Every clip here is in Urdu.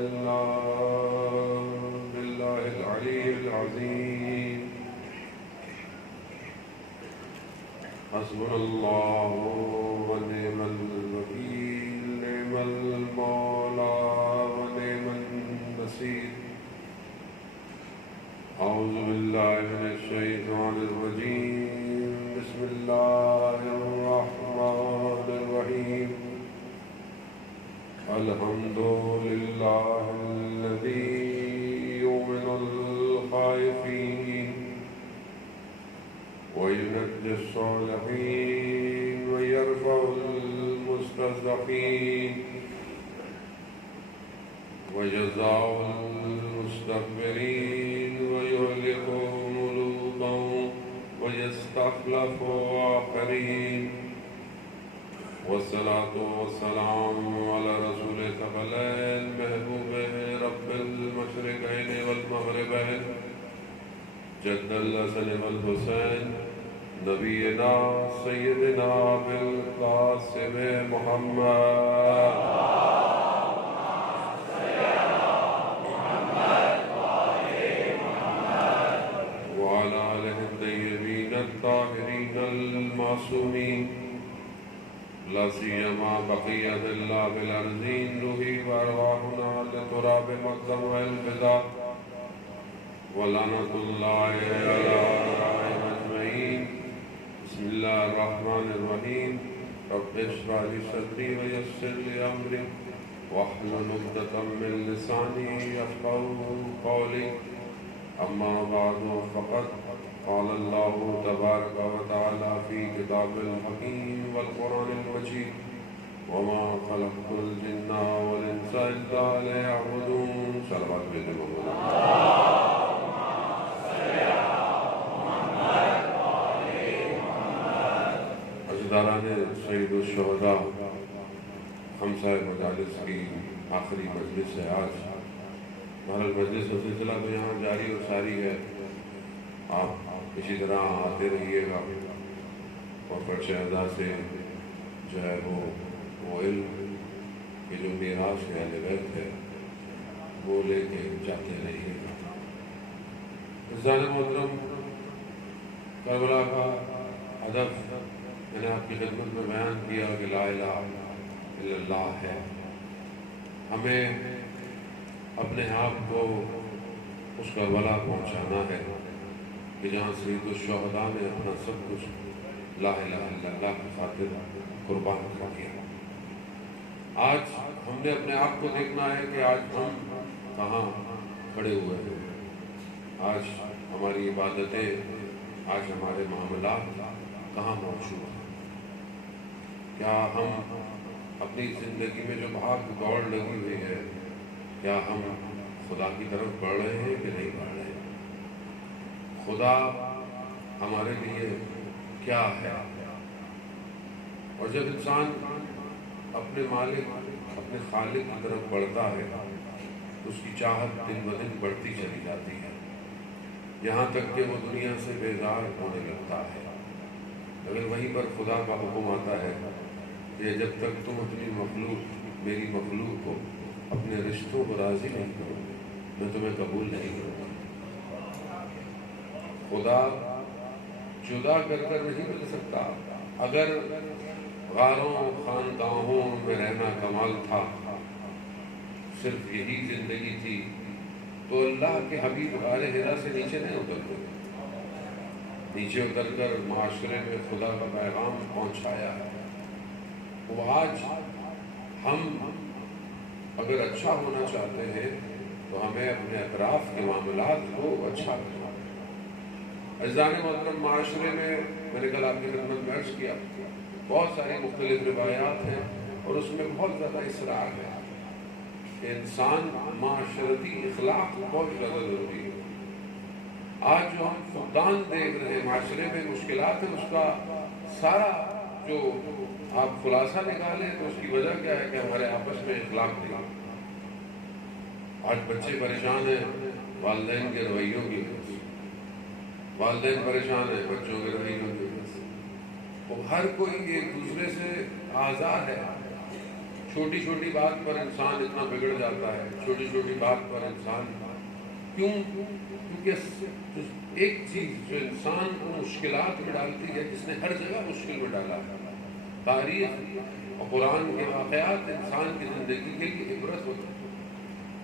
إلا بالله العلي العظيم حسبنا الله ونعم الوكيل نعم المولى ونعم النصير أعوذ بالله من الشيطان الرجيم بسم الله الرحمن الرحيم الحمد لله الذي يؤمن الخائفين وينجي الصالحين ويرفع المستضعفين وجزاء المستكبرين ويهلك ملوكهم ويستخلف آخرين والصلاة والسلام على رسول ثقلين محبوب رب المشرقين والمغربين جد الحسن والحسين نبينا سيدنا بالقاسم محمد وعلى آله الطيبين الطاهرين المعصومين لا سيما بقية الله بالأرضين روحي وأرواحنا لتراب مقدم والفداء ولعنة الله على أعدائهم أجمعين بسم الله الرحمن الرحيم رب اشرح لي صدري ويسر لي أمري واحلل عقدة من لساني يفقهوا قولي أما بعد فقد قال الله تبارك وتعالى في كتاب الحكيم والقرآن المجيد وما خلقت الجن والإنس إلا ليعبدون صلوات محمد عزیزان سید الشہداء خمسہ مجالس کی آخری مجلس ہے آج بہرحال مجلس کا سلسلہ تو یہاں جاری اور ساری ہے آپ اسی طرح آتے رہیے گا اور فرش ادا سے جو ہے وہ علم کی جو میراث ہے اہل بیت ہے وہ لے کے جاتے رہیے گا عزیزان محترم کربلا کا ہدف میں نے آپ کی خدمت میں بیان کیا کہ لا الہ الا اللہ ہے ہمیں اپنے آپ کو اس کربلا پہنچانا ہے کہ جہاں سید الشہداء نے اپنا سب کچھ لا الہ الا اللہ کی خاطر قربان کر دیا آج ہم نے اپنے آپ کو دیکھنا ہے کہ آج ہم کہاں کھڑے ہوئے ہیں آج ہماری عبادتیں آج ہمارے معاملات کہاں موجود ہیں کیا ہم اپنی زندگی میں جو بھاگ دوڑ لگی ہوئی ہے کیا ہم خدا کی طرف بڑھ رہے ہیں کہ نہیں بڑھ رہے ہیں خدا ہمارے لیے کیا ہے اور جب انسان اپنے مالک اپنے خالق کی طرف بڑھتا ہے تو اس کی چاہت دن بدن بڑھتی چلی جاتی ہے یہاں تک کہ وہ دنیا سے بیزار ہونے لگتا ہے اگر وہیں پر خدا کا حکم آتا ہے کہ جب تک تم اپنی مخلوق میری مخلوق کو اپنے رشتوں کو راضی نہیں کرو میں تمہیں قبول نہیں کروں گا خدا جدا کر نہیں مل سکتا اگر غاروں خانداہوں میں رہنا کمال تھا صرف یہی زندگی تھی تو اللہ کے حبیب غار حرا سے نیچے نہیں اترتے نیچے اتر کر معاشرے میں خدا کا پیغام پہنچایا ہے وہ آج ہم اگر اچھا ہونا چاہتے ہیں تو ہمیں اپنے اطراف کے معاملات کو اچھا کرنا ہے عزیزان محترم معاشرے میں نے کل آپ کی خدمت میں عرض کیا بہت ساری مختلف روایات ہیں اور اس میں بہت زیادہ اصرار ہے کہ انسان معاشرتی اخلاق بہت زیادہ ضروری ہے آج جو ہم فقدان دیکھ رہے ہیں معاشرے میں مشکلات ہیں اس کا سارا جو آپ خلاصہ نکالیں تو اس کی وجہ کیا ہے کہ ہمارے آپس میں اخلاق نہیں آج بچے پریشان ہیں والدین کے رویوں کی وجہ سے والدین پریشان ہیں بچوں کے رویوں کی وجہ سے ہر کوئی ایک دوسرے سے آزاد ہے چھوٹی چھوٹی بات پر انسان اتنا بگڑ جاتا ہے، چھوٹی چھوٹی بات پر انسان کیوں؟ کیونکہ ایک چیز جو انسان کو مشکلات میں ڈالتی ہے، جس نے ہر جگہ مشکل میں ڈالا ہے، تاریخ اور قرآن کے واقعات انسان کی زندگی کے لیے عبرت ہوتا ہے۔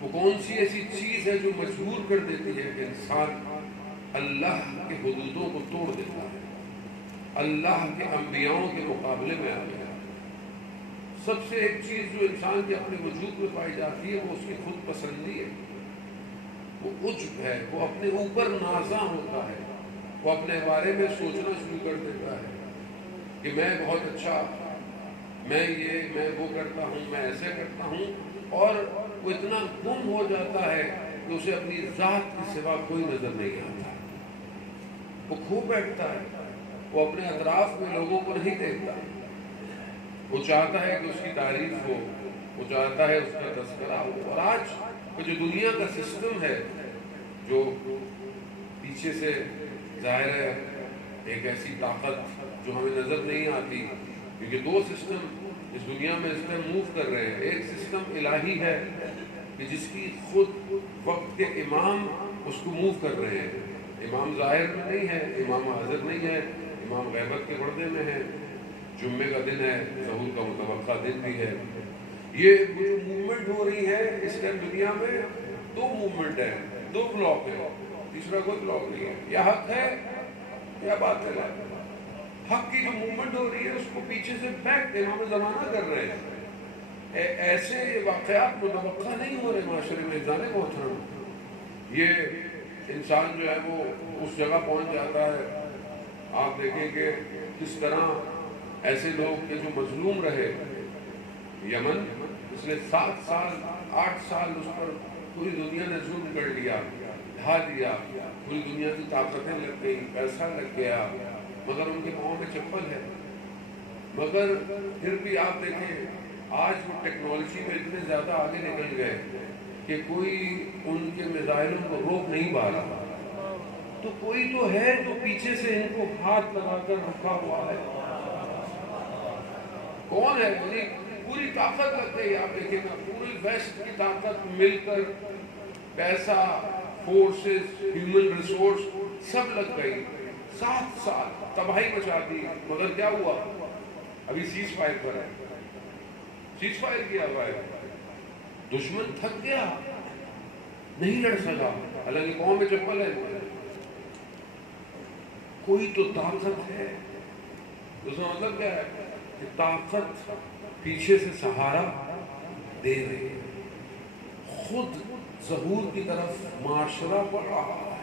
وہ کون سی ایسی چیز ہے جو مجبور کر دیتی ہے کہ انسان اللہ کے حدودوں کو توڑ دیتا ہے، اللہ کے انبیاؤں کے مقابلے میں آ گیا؟ سب سے ایک چیز جو انسان کے اپنے وجود میں پائی جاتی ہے وہ اس کی خود پسندی ہے، وہ عجب ہے، وہ اپنے اوپر نازاں ہوتا ہے، وہ اپنے بارے میں سوچنا شروع کر دیتا ہے کہ میں بہت اچھا، میں وہ کرتا ہوں، میں ایسے کرتا ہوں، اور وہ اتنا گم ہو جاتا ہے کہ اسے اپنی ذات کے سوا کوئی نظر نہیں آتا، وہ کھو بیٹھتا ہے، وہ اپنے اطراف میں لوگوں کو نہیں دیکھتا، وہ چاہتا ہے کہ اس کی تعریف ہو، وہ چاہتا ہے اس کا تذکرہ ہو۔ اور آج وہ جو دنیا کا سسٹم ہے جو پیچھے سے ظاہر ہے ایک ایسی طاقت جو ہمیں نظر نہیں آتی، کیونکہ دو سسٹم اس دنیا میں اس میں موو کر رہے ہیں۔ ایک سسٹم الہی ہے کہ جس کی خود وقت کے امام اس کو موو کر رہے ہیں، امام ظاہر میں نہیں ہے، امام حاضر نہیں ہے، امام غیبت کے پردے میں ہے، جمعے کا دن ہے، ظہور کا متوقع دن بھی ہے۔ یہ جو موومنٹ ہو رہی ہے اس ٹائم دنیا میں، دو موومنٹ ہے، دو بلاک ہے، تیسرا کوئی بلاک نہیں ہے، یا حق ہے یا باطل ہے۔ حق کی جو موومنٹ ہو رہی ہے اس کو پیچھے سے بیک امام زمانہ کر رہے ہیں۔ ایسے واقعات متوقع نہیں ہو رہے معاشرے میں جانے محترم۔ یہ انسان جو ہے وہ اس جگہ پہنچ جاتا ہے، آپ دیکھیں کہ کس طرح ایسے لوگ کہ جو مظلوم رہے، یمن پچھلے 7 سال 8 سال اس پر پوری دنیا نے ظلم کر لیا، ڈھا دیا، پوری دنیا کی طاقتیں لگ گئی، پیسہ لگ گیا، مگر ان کے پاؤں میں چپل ہے۔ مگر پھر بھی آپ دیکھیں آج وہ ٹیکنالوجی میں اتنے زیادہ آگے نکل گئے کہ کوئی ان کے میزائلوں کو روک نہیں پا رہا، تو کوئی تو ہے جو پیچھے سے ان کو ہاتھ لگا کر رکھا ہوا ہے۔ کون ہے؟ پوری طاقت لگ گئی، آپ دیکھیں گا پوری ویسٹ کی طاقت مل کر، پیسہ، فورسز، ہیومن ریسورس سب لگ گئی، 7 سال تباہی مچا دی۔ مگر کیا ہوا؟ ابھی سیز فائر پر ہے، سیز فائر کیا ہوا ہے، دشمن تھک گیا، نہیں لڑ سکا، حالانکہ قوم میں چپل ہے۔ کوئی تو طاقت ہے، اس کا مطلب کیا ہے کہ طاقت پیچھے سے سہارا دے رہی ہے، خود ظہور کی طرف معاشرہ بڑھ رہا ہے۔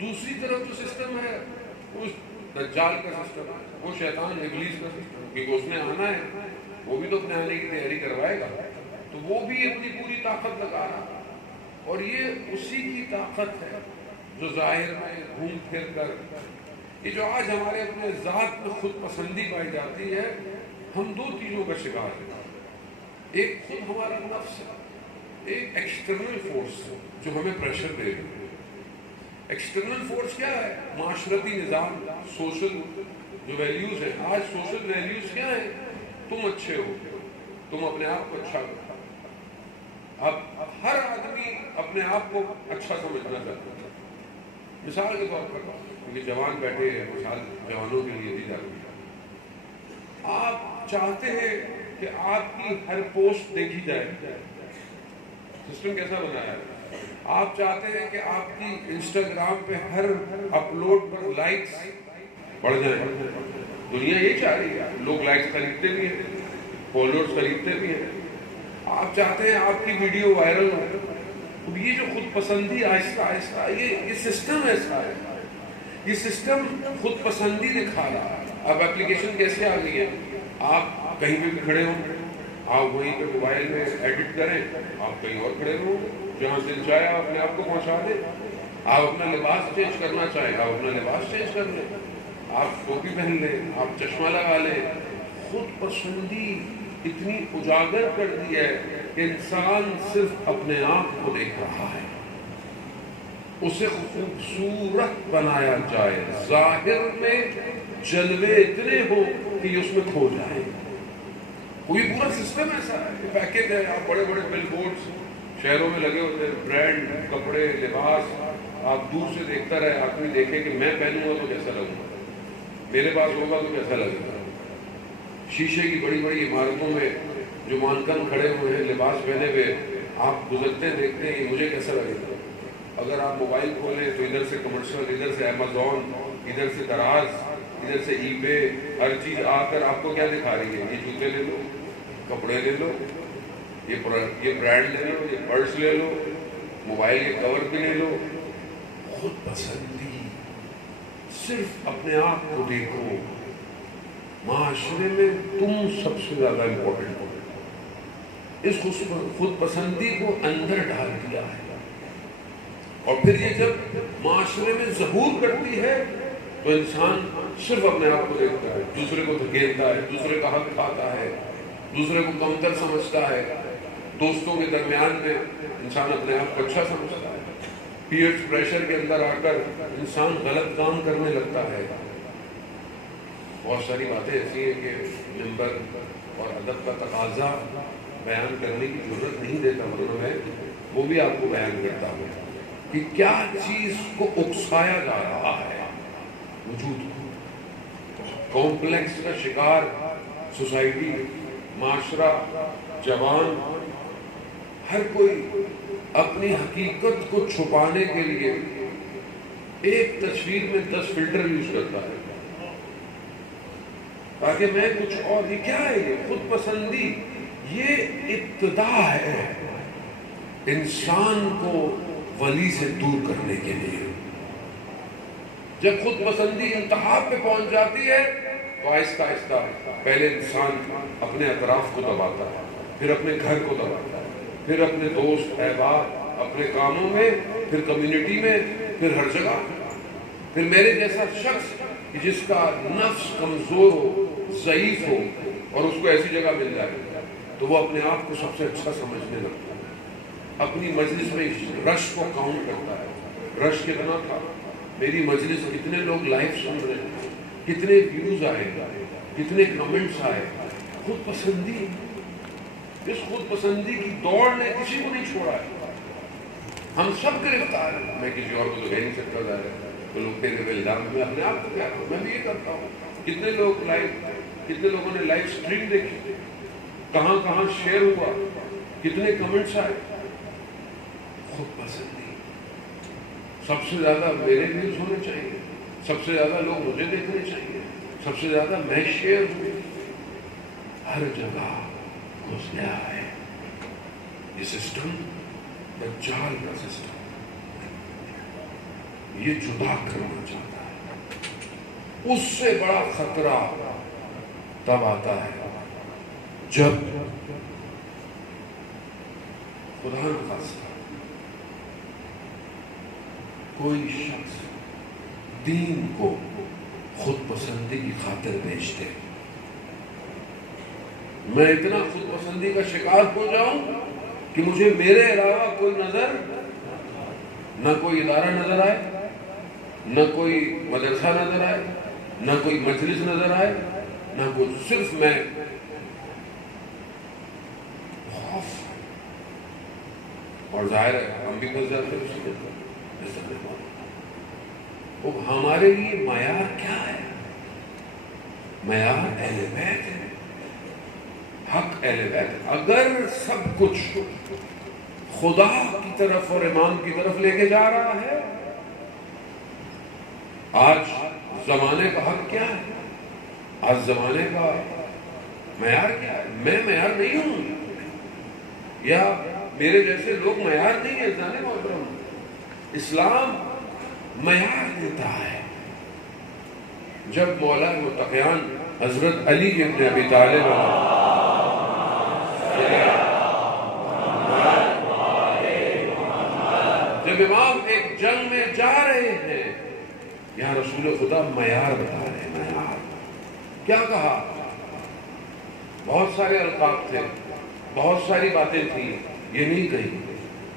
دوسری طرف جو سسٹم ہے وہ دجال کا سسٹم ہے، وہ شیطان ابلیس کا سسٹم، کیونکہ اس نے آنا ہے، وہ بھی تو اپنے آنے کی تیاری کروائے گا، تو وہ بھی اپنی پوری طاقت لگا رہا ہے۔ اور یہ اسی کی طاقت ہے جو ظاہر میں گھوم پھر کر، یہ جو آج ہمارے اپنے ذات میں خود پسندی پائی جاتی ہے، ہم دو چیزوں کا شکار ہیں۔ ایک خود ہمارا نفس ہے، ایک ایکسٹرنل فورس جو ہمیں پریشر دے رہی ہے۔ ایکسٹرنل فورس کیا ہے؟ معاشرتی نظام، سوشل جو ویلیوز ہیں۔ آج سوشل ویلیوز کیا ہیں؟ تم اچھے ہو، تم اپنے آپ کو اچھا کرو۔ اب ہر آدمی اپنے آپ کو اچھا سمجھنا چاہتا ہے۔ مثال کے طور پر یہ جوان بیٹھے ہیں، مثال جوانوں کے لیے دی جاتی ہے، آپ چاہتے ہیں کہ آپ کی ہر پوسٹ دیکھی جائے۔ سسٹم کیسا بنایا ہے؟ آپ چاہتے ہیں کہ آپ کی انسٹاگرام پہ ہر اپلوڈ پر لائکس بڑھ جائیں۔ دنیا یہ چاہ رہی ہے، لوگ لائکس خریدتے بھی ہیں، فالوورز خریدتے بھی ہیں۔ آپ چاہتے ہیں آپ کی ویڈیو وائرل ہو۔ اب یہ جو خود پسندی آہستہ آہستہ، یہ سسٹم ایسا ہے، یہ سسٹم خود پسندی دکھا رہا ہے۔ اب اپلیکیشن کیسے آ گئی ہے؟ آپ کہیں پہ بھی کھڑے ہوں، آپ وہیں پہ موبائل میں ایڈٹ کریں، آپ کہیں اور کھڑے ہوں، جہاں دل چاہے آپ اپنے آپ کو پہنچا دیں۔ آپ اپنا لباس چینج کرنا چاہیں، آپ اپنا لباس چینج کر لیں، آپ ٹوپی پہن لیں، آپ چشمہ لگا لیں۔ خود پسندی اتنی اجاگر کر دی ہے کہ انسان صرف اپنے آپ کو دیکھ رہا ہے، اسے خوبصورت بنایا جائے، ظاہر میں جلوے اتنے ہو کہ اس میں کھو جائے۔ کوئی پورا سسٹم ایسا ہے، پیکج ہے. آپ بڑے بڑے بل بورڈز شہروں میں لگے ہوتے ہیں، برانڈ کپڑے لباس، آپ دور سے دیکھتا رہے، آدمی دیکھے کہ میں پہنوں گا تو کیسا لگوں گا، میرے پاس ہوگا تو کیسا لگے گا. شیشے کی بڑی بڑی عمارتوں میں جو مانکن کھڑے ہوئے ہیں لباس پہنے ہوئے، آپ گزرتے دیکھتے ہیں یہ مجھے کیسا لگے گا. اگر آپ موبائل کھولیں تو ادھر سے کمرشل، ادھر سے امیزون، ادھر سے دراز، ادھر سے ای بے، ہر چیز آ کر آپ کو کیا دکھا رہی ہے؟ یہ جوتے لے لو، کپڑے لے لو، یہ برانڈ لے لو، یہ پرس لے لو، موبائل کے کور بھی لے لو. خود پسندی، صرف اپنے آپ کو دیکھو. معاشرے میں تم سب سے زیادہ امپورٹنٹ ہو. اس خود پسندی کو اندر ڈال دیا ہے، اور پھر یہ جب معاشرے میں ظہور کرتی ہے تو انسان صرف اپنے آپ کو دیکھتا ہے، دوسرے کو دھکیلتا ہے، دوسرے کا حق کھاتا ہے، دوسرے کو کمتر سمجھتا ہے. دوستوں کے درمیان میں انسان اپنے آپ کو اچھا سمجھتا ہے. پیئرز پریشر کے اندر آ کر انسان غلط کام کرنے لگتا ہے. بہت ساری باتیں ایسی ہیں کہ منبر اور ادب کا تقاضا بیان کرنے کی ضرورت نہیں دیتا، ورنہ میں وہ بھی آپ کو بیان کرتا ہوں کہ کیا چیز کو اکسایا جا رہا ہے. وجود کمپلیکس کا شکار سوسائٹی، معاشرہ، جوان، ہر کوئی اپنی حقیقت کو چھپانے کے لیے ایک تصویر میں 10 فلٹر یوز کرتا ہے تاکہ میں کچھ اور. یہ کیا ہے؟ یہ خود پسندی، یہ ابتدا ہے انسان کو ولی سے دور کرنے کے لیے. جب خود پسندی انتہا پہ پہنچ جاتی ہے تو آہستہ آہستہ پہلے انسان اپنے اطراف کو دباتا ہے، پھر اپنے گھر کو دباتا ہے، پھر اپنے دوست احباب، اپنے کاموں میں، پھر کمیونٹی میں، پھر ہر جگہ. پھر میرے جیسا شخص جس کا نفس کمزور ہو، ضعیف ہو، اور اس کو ایسی جگہ مل جائے تو وہ اپنے آپ کو سب سے اچھا سمجھنے لگتا ہے. اپنی مجلس میں رش کو کاؤنٹ کرتا ہے، رش کتنا تھا، میری مجلس کتنے لوگ لائیو سن رہے ہیں، کتنے ویوز آئے، کتنے کمنٹس آئے. خود پسندی، اس خود پسندی کی دوڑ نے کسی کو نہیں چھوڑا ہے. ہم سب گرفتار ہیں. میں کسی اور کو تو کہہ نہیں سکتا ظاہر ہے، تو لوگ کہتے ہیں الزام، میں اپنے آپ کو کہہ رہا ہوں، میں بھی یہ کرتا ہوں. کتنے لوگوں نے لائیو سٹریم دیکھی، کہاں کہاں شیئر ہوا، کتنے کمنٹس آئے. خود پسندی. سب سے زیادہ میرے ویوز ہونے چاہیے، سب سے زیادہ لوگ مجھے دیکھنے چاہیے، سب سے زیادہ میں شیئر ہوں. ہر جگہ گھس گیا ہے یہ سسٹم، دجال کا سسٹم. یہ جدا کرنا چاہتا ہے. اس سے بڑا خطرہ تب آتا ہے جب خدا نخواستہ کوئی شخص دین کو خود پسندی کی خاطر بیچ دے. میں اتنا خود پسندی کا شکار ہو جاؤں کہ مجھے میرے علاوہ کوئی نظر، نہ کوئی ادارہ نظر آئے، نہ کوئی مدرسہ نظر آئے، نہ کوئی مجلس نظر آئے، نہ کوئی، صرف میں. خوف. اور ظاہر ہے ہم بھی پھنس جاتے ہیں اس میں. ہمارے لیے معیار کیا ہے؟ معیار اہل بیت ہے، حق اہل بیت ہے. اگر سب کچھ خدا کی طرف اور امام کی طرف لے کے جا رہا ہے، آج زمانے کا حق کیا ہے؟ آج زمانے کا معیار کیا ہے؟ میں معیار نہیں ہوں، یا میرے جیسے لوگ معیار نہیں ہیں. جانے محترم، اسلام معیار دیتا ہے. جب مولا متقیان حضرت علی ابن ابی طالب جب امام ایک جنگ میں جا رہے ہیں، یہاں رسول خدا معیار بتا رہے ہیں. معیار کیا کہا؟ بہت سارے القاب تھے، بہت ساری باتیں تھیں، یہ نہیں کہی.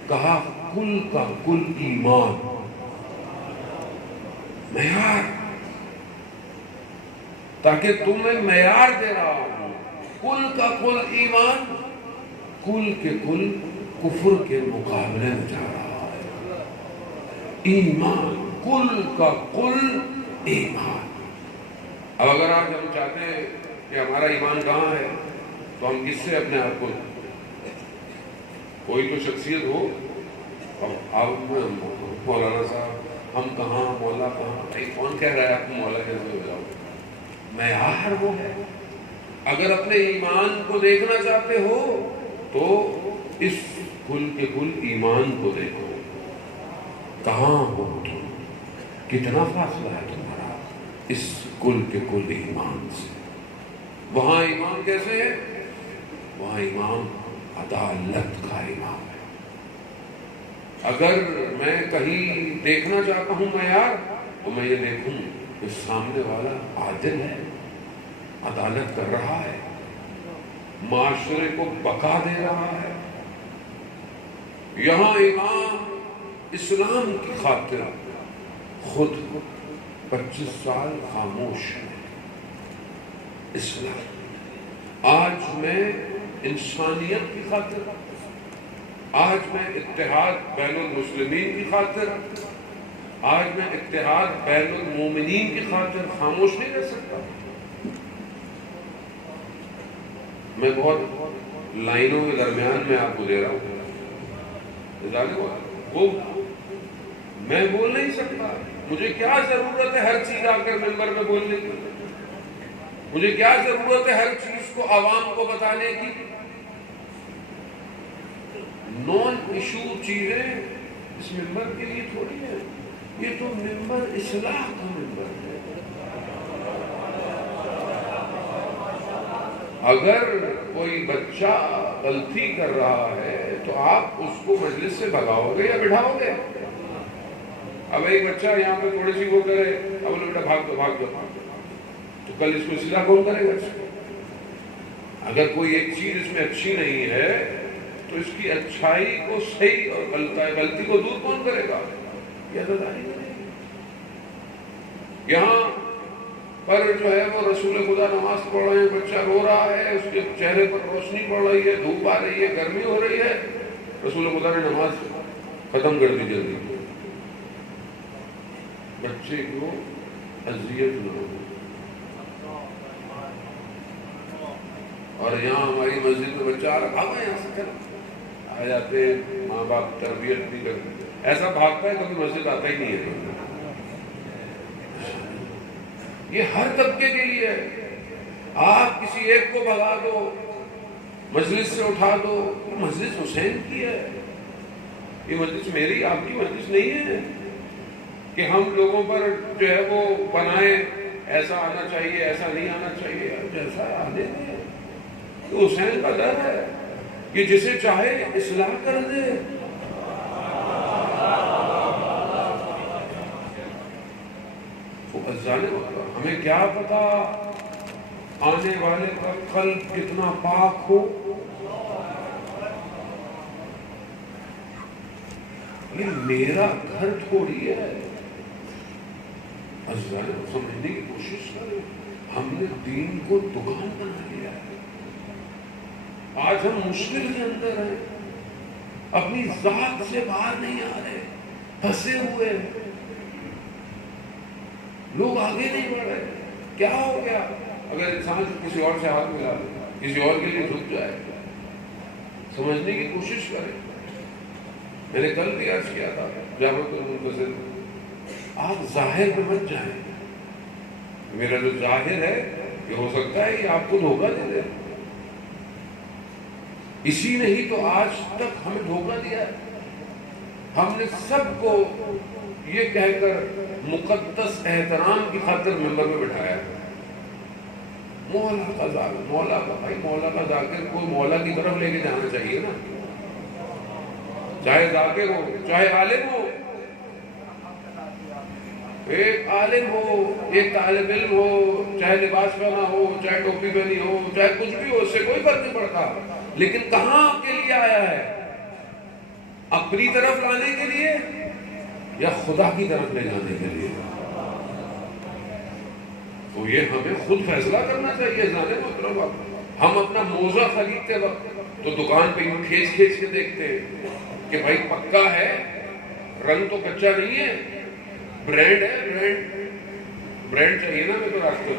کہا کل کا کل ایمان. معیار، تاکہ تمہیں معیار دے رہا ہوں کل کا کل ایمان کل کے کل کفر کے مقابلے میں جا رہا ہے. ایمان کل کا کل ایمان. اب اگر آج ہم چاہتے ہیں کہ ہمارا ایمان کہاں ہے تو ہم کس سے اپنے آپ کو, کوئی تو شخصیت ہو. اب مولانا صاحب ہم کہاں, مولا کہاں, کون کہہ رہا ہے آپ مولا کیسے ہو جاؤ؟ معیار وہ ہے. اگر اپنے ایمان کو دیکھنا چاہتے ہو تو اس کل کے کل ایمان کو دیکھو. کہاں ہو تم, کتنا فاصلہ ہے تمہارا اس کل کے کل ایمان سے. وہاں ایمان کیسے ہے؟ وہاں ایمان عدالت کا ایمان ہے. اگر میں کہیں دیکھنا چاہتا ہوں معیار تو میں یہ دیکھوں کہ سامنے والا عادل ہے, عدالت کر رہا ہے, معاشرے کو بقا دے رہا ہے. یہاں امام اسلام کی خاطر خود 25 سال خاموش ہے. اسلام. آج میں انسانیت کی خاطر, آج میں اتحاد بین المسلمین کی خاطر, آج میں اتحاد بین المومنین کی خاطر خاموش نہیں رہ سکتا. میں بہت لائنوں کے درمیان میں آپ کو دے رہا ہوں, وہ میں بول نہیں سکتا. مجھے کیا ضرورت ہے ہر چیز آ کر ممبر میں بولنے کی؟ مجھے کیا ضرورت ہے ہر چیز کو عوام کو بتانے کی؟ نون ایشو چیزیں اس ممبر کے لیے تھوڑی ہے. یہ تو ممبر اصلاح کا ممبر ہے. اگر کوئی بچہ غلطی کر رہا ہے تو آپ اس کو مجلس سے بھگاؤ گے یا بٹھاؤ گے؟ اب ایک بچہ یہاں پہ تھوڑی سی وہ کرے, اب بولے بیٹا بھاگ دو بھاگ دو, تو کل اس کو اصلاح کون کرے گا؟ اگر کوئی ایک چیز اس میں اچھی نہیں ہے تو اس کی اچھائی کو صحیح اور غلطی کو دور کون کرے گا؟ یہ عزاداری کرے گا. یہاں پر جو ہے وہ رسول خدا نماز پڑھ رہے ہیں, بچہ رو رہا ہے, اس کے چہرے پر روشنی پڑ رہی ہے, دھوپ آ رہی ہے, گرمی ہو رہی ہے, رسول خدا نے نماز ختم کر دی جلدی. بچے کو اذیت نہ ہو. اور یہاں ہماری مسجد میں بچہ آ رہا, بھاگا یہاں سے آ جاتے, ماں باپ تربیت نہیں کرتے. ایسا بھاگتا ہے کبھی مسجد آتا ہی نہیں ہے. یہ ہر طبقے کے لیے ہے. آپ کسی ایک کو بھگا دو, مجلس سے اٹھا دو, مجلس حسین کی ہے. یہ مجلس میری آپ کی مجلس نہیں ہے کہ ہم لوگوں پر جو ہے وہ بنائیں ایسا آنا چاہیے ایسا نہیں آنا چاہیے. جیسا آنے دیں. تو حسین کا در ہے کہ جسے چاہے اصلاح کر دے. ہمیں کیا پتا آنے والے کا قلب کتنا پاک ہو. یہ میرا گھر تھوڑی ہے. سمجھنے کی کوشش کریں. ہم نے دین کو دکان بنا لیا ہے. آج ہم مشکل کے اندر ہیں, اپنی ذات سے باہر نہیں آ رہے, پھنسے ہوئے, لوگ آگے نہیں بڑھ رہے. کیا ہو گیا؟ اگر انسان کسی اور سے ہاتھ ملا لے, کسی اور کے لیے جھک جائے, سمجھنے کی کوشش کرے. میں نے کل بھی عرض کیا تھا جامعۃ المنتظر, آپ ظاہر پہ مت جائیں. میرا جو ظاہر ہے یہ ہو سکتا ہے کہ آپ کو دھوکہ دے دے. اسی نے ہی تو آج تک ہمیں دھوکہ دیا ہے. ہم نے سب کو یہ کہہ کر مقدس احترام کی خاطر ممبر میں بٹھایا ہے. مولا کا ذاکر, مولا کا بھائی, مولا کا ذاکر کو مولا کی طرف لے کے جانا چاہیے نا. چاہے ذاکر ہو چاہے عالم ہو, ایک عالم ہو ایک طالب علم ہو, چاہے لباس پہنا ہو چاہے ٹوپی پہنی ہو چاہے کچھ بھی ہو, اس سے کوئی فرق نہیں پڑتا. لیکن کہاں کے لیے آیا ہے؟ اپنی طرف لانے کے لیے یا خدا کی طرف لے جانے کے لیے؟ تو یہ ہمیں خود فیصلہ کرنا چاہیے. جانے محترم, ہم اپنا موزہ خریدتے وقت تو دکان پہ یوں کھینچ کھینچ کے دیکھتے ہیں کہ بھائی پکا ہے، رنگ تو کچا نہیں ہے، برانڈ ہے، برانڈ چاہیے نا میرے کو راستے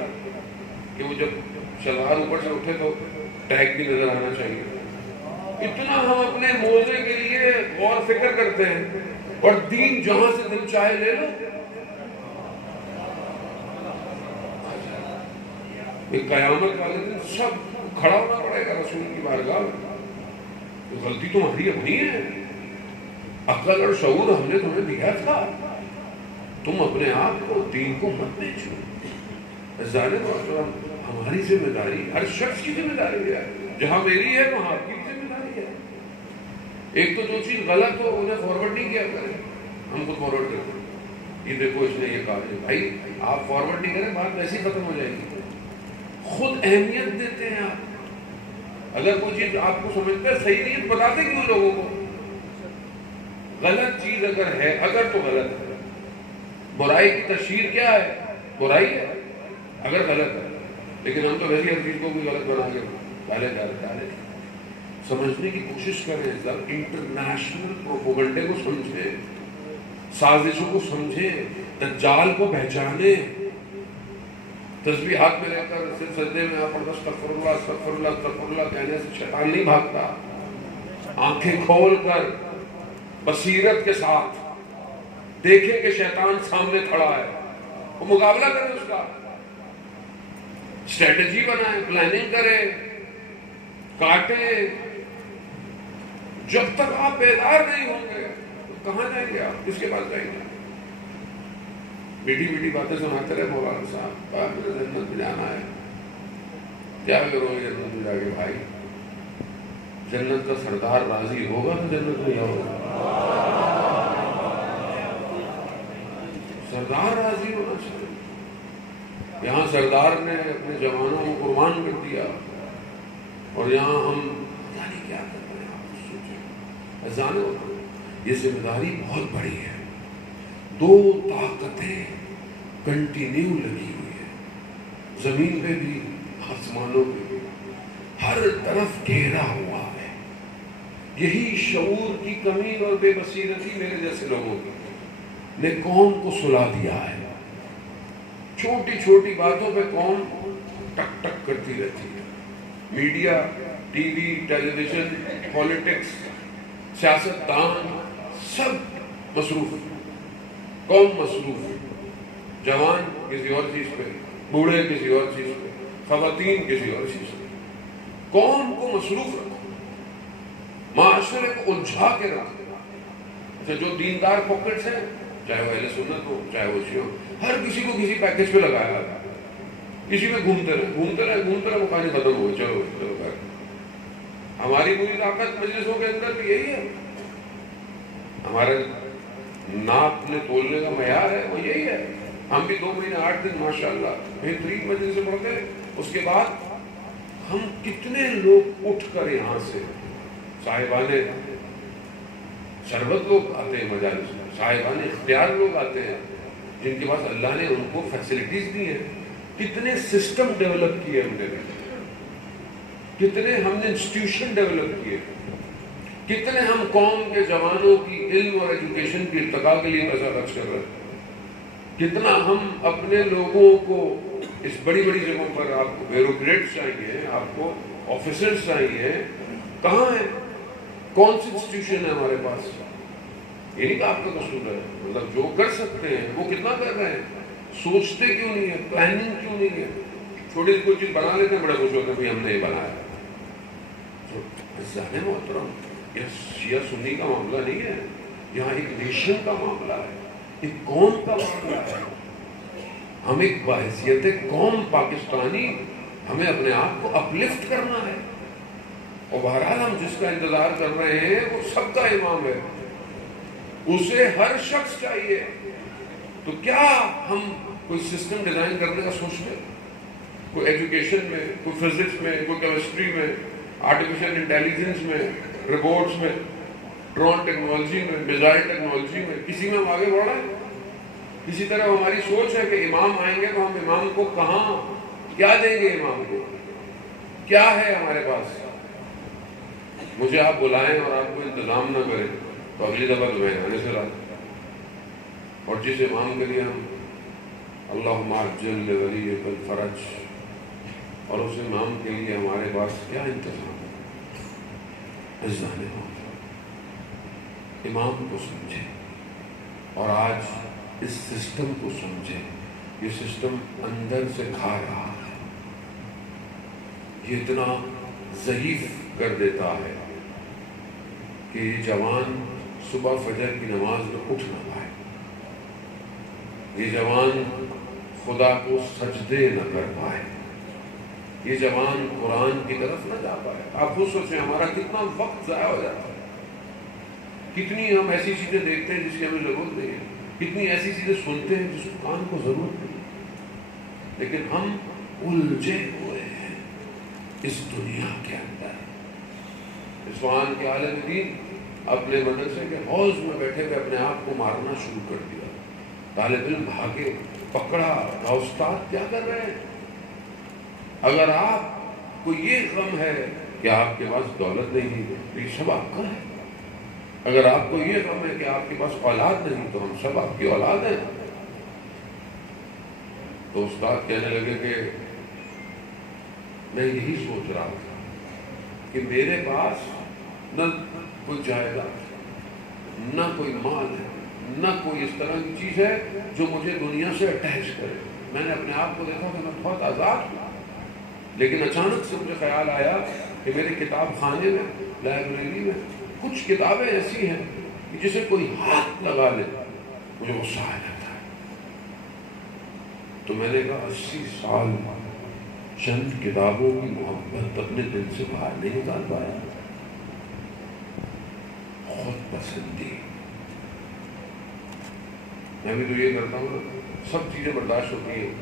کہ وہ جب شلوار اوپر سے اٹھے تو ٹیگ بھی نظر آنا چاہیے. اتنا ہم اپنے موزے کے لیے غور فکر کرتے ہیں، اور دین جہاں سے دل چاہے لے لو. قیامت والے دن سب کھڑا ہونا پڑے گا رسول کی بارگاہ میں. غلطی تمہاری اپنی ہے، عقل اور شعور ہم نے تمہیں دیا تھا، تم اپنے آپ کو دین کو مت بیچو. ظالم محترم، ہماری ذمہ داری ہر شخص کی ذمہ داری ہے. جہاں میری ہے وہاں آپ کی ذمہ داری ہے. ایک تو جو چیز غلط ہو انہیں فارورڈ نہیں کیا کریں، ہم خود فارورڈ کرتے ہیں. یہ دیکھو اس نے یہ کہا ہے، بھائی آپ فارورڈ نہیں کریں بات ویسے ہی ختم ہو جائے گی. خود اہمیت دیتے ہیں آپ. اگر کوئی چیز آپ کو سمجھتے ہیں صحیح نہیں ہے بتاتے کیوں لوگوں کو. غلط چیز اگر ہے، اگر تو غلط ہے. برائی کی تشہیر کیا ہے؟ برائی ہے اگر غلط ہے. لیکن ہم تو ویسی ہر چیز کو بھی غلط بنا کے ڈالے جا رہے. سمجھنے کی کوشش کریں، انٹرنیشنل پروپیگنڈے کو سمجھیں، سازشوں کو سمجھیں، دجال کو پہچانیں. تسبیح ہاتھ میں لے کر صرف سجدے میں آپ استغفر اللہ استغفر اللہ استغفر اللہ کہنے سے شیطان نہیں بھاگتا. آنکھیں کھول کر بصیرت کے ساتھ دیکھیں کہ شیطان سامنے کھڑا ہے، وہ مقابلہ کریں، اس کا اسٹریٹجی بنائیں، پلاننگ کریں، کاٹیں. جب تک آپ بیدار نہیں ہوں گے تو کہاں جائیں گے آپ؟ کس کے پاس جائیں گے؟ میٹھی میٹھی باتیں سناتے رہے مولانا صاحب، مجھے جنت میں جانا ہے. کیا کرو گے جنت میں جا کے بھائی؟ جنت کا سردار راضی ہوگا تو جنت میں جاؤ گے. سردار راضی ہونا چاہیے. یہاں سردار نے اپنے جوانوں کو قربان کر دیا، اور یہاں ہم پتہ نہیں کیا کر رہے ہیں. آپ سوچیں جانو، یہ ذمہ داری بہت بڑی ہے. دو طاقتیں کنٹینیو لگی ہوئی ہیں، زمین پہ بھی آسمانوں پہ بھی، ہر طرف گھیرا ہوا ہے. یہی شعور کی کمی اور بے بصیرتی میرے جیسے لوگوں کی نے قوم کو سلا دیا ہے. چھوٹی چھوٹی باتوں پہ قوم ٹک ٹک کرتی رہتی ہے. میڈیا، ٹی وی، ٹیلی ویژن، پالیٹکس، سیاست دان سب مصروف، قوم مصروف. جوان کسی اور چیز پہ، بوڑھے کسی اور چیز پہ، خواتین کسی اور چیز پہ. قوم کو مصروف رکھو، معاشرے کو الجھا کے رکھو. جو دیندار پاکٹس ہیں، چاہے وہ اہل سنت ہو چاہے وہ شیعہ ہو، ہر کسی کو کسی پیکج پہ لگایا ہے. کسی میں گھومتے رہے مکانی ختم ہو گئے، چلو چلو. ہماری پوری طاقت مجلسوں کے اندر بھی یہی ہے. ہمارے ناپ نے تولنے کا معیار ہے وہ یہی ہے. ہم بھی 2 مہینے 8 دن ماشاءاللہ بہترین مجلس سے پڑھتے ہیں. اس کے بعد ہم کتنے لوگ اٹھ کر یہاں سے صاحبان شربت لوگ آتے ہیں مجالس میں، صاحبان اختیار لوگ آتے ہیں جن کے پاس اللہ نے ان کو فیسلٹیز دی ہیں. کتنے سسٹم ڈیولپ کیے ہم نے، کتنے ہم نے انسٹیٹیوشن ڈیولپ کیے، کتنے ہم قوم کے جوانوں کی علم اور ایجوکیشن کی ارتقاء کے لیے پیسہ خرچ کر رہے ہیں. کتنا ہم اپنے لوگوں کو اس بڑی بڑی جگہوں پر، آپ کو بیوروکریٹس چاہیے، آپ کو آفیسرز چاہیے، کہاں ہیں؟ کون سی انسٹیٹیوشن ہے ہمارے پاس؟ یہ نہیں کہ آپ کا قصور ہے، مطلب جو کر سکتے ہیں وہ کتنا کر رہے ہیں. سوچتے کیوں نہیں ہے؟ پلاننگ کیوں نہیں ہے؟ چھوٹی سی کوئی چیز بنا لیتے ہیں، بڑے خوش ہوتے ہیں کہ ہم نے یہ بنایا. تو ظاہر محترم، یہ شیعہ سنی کا معاملہ نہیں ہے، یہاں ایک نیشن کا معاملہ ہے، ایک قوم کا معاملہ ہے. ہم ایک بحیثیت قوم پاکستانی، ہمیں اپنے آپ کو اپلفٹ کرنا ہے. اور بہرحال ہم جس کا انتظار کر رہے ہیں وہ سب کا امام ہے، اسے ہر شخص چاہیے. تو کیا ہم کوئی سسٹم ڈیزائن کرنے کا سوچتے ہیں؟ کوئی ایجوکیشن میں، کوئی فزکس میں، کوئی کیمسٹری میں، آرٹیفیشل انٹیلیجنس میں، روبوٹس میں، ڈرون ٹیکنالوجی میں، میزائل ٹیکنالوجی میں، کسی میں ہم آگے بڑھ رہے ہیں؟ اسی طرح ہماری سوچ ہے کہ امام آئیں گے تو ہم امام کو کہاں کیا دیں گے؟ امام کو کیا ہے ہمارے پاس؟ مجھے آپ بلائیں اور آپ کو انتظام نہ کریں تو اگلی دفعہ تو میں آنے سے رہا. اور جس امام کے لیے ہم اللہم عجل لولیک الفرج، اور اس امام کے لیے ہمارے پاس کیا انتظام ہے؟ عزیزان امام کو سمجھے اور آج اس سسٹم کو سمجھے. یہ سسٹم اندر سے کھا رہا ہے، یہ اتنا ضعیف کر دیتا ہے کہ یہ جوان صبح فجر کی نماز میں اٹھ نہ پائے، یہ جوان خدا کو سجدے نہ کر پائے، یہ جوان قرآن کی طرف نہ جا پائے. آپ خود سوچیں ہمارا کتنا وقت ضائع ہو جاتا ہے، کتنی ہم ایسی چیزیں دیکھتے ہیں جس کی ہمیں ضرورت نہیں ہے، کتنی ایسی چیزیں سنتے ہیں جس کو کان کو ضرورت نہیں، لیکن ہم الجھے ہوئے ہیں اس دنیا کے اندر. اصفہان کے عالم دین اپنے مدرسے کے حوض میں بیٹھے ہوئے اپنے آپ کو مارنا شروع کر دیا. طالب علم بھاگے، پکڑا، کہا استاد کیا کر رہے ہیں؟ اگر آپ کو یہ غم ہے کہ آپ کے پاس دولت نہیں ہے تو یہ سب آپ کا ہے. اگر آپ کو یہ غم ہے کہ آپ کے پاس اولاد نہیں تو ہم سب آپ کی اولاد ہیں. تو استاد کہنے لگے کہ میں یہی سوچ رہا تھا کہ میرے پاس نہ کوئی جائیداد، نہ کوئی مال ہے، نہ کوئی اس طرح کی چیز ہے جو مجھے دنیا سے اٹیچ کرے. میں نے اپنے آپ کو دیکھا کہ میں بہت آزاد ہوں، لیکن اچانک سے مجھے خیال آیا کہ میرے کتاب خانے میں، لائبریری میں کچھ کتابیں ایسی ہیں کہ جسے کوئی ہاتھ لگا لے مجھے غصہ آ جاتا ہے. تو میں نے کہا 80 سال چند کتابوں کی محبت اپنے دل سے باہر نہیں نکال پایا. خود پسندی. میں بھی تو یہ کرتا ہوں نا، سب چیزیں برداشت ہوتی ہیں،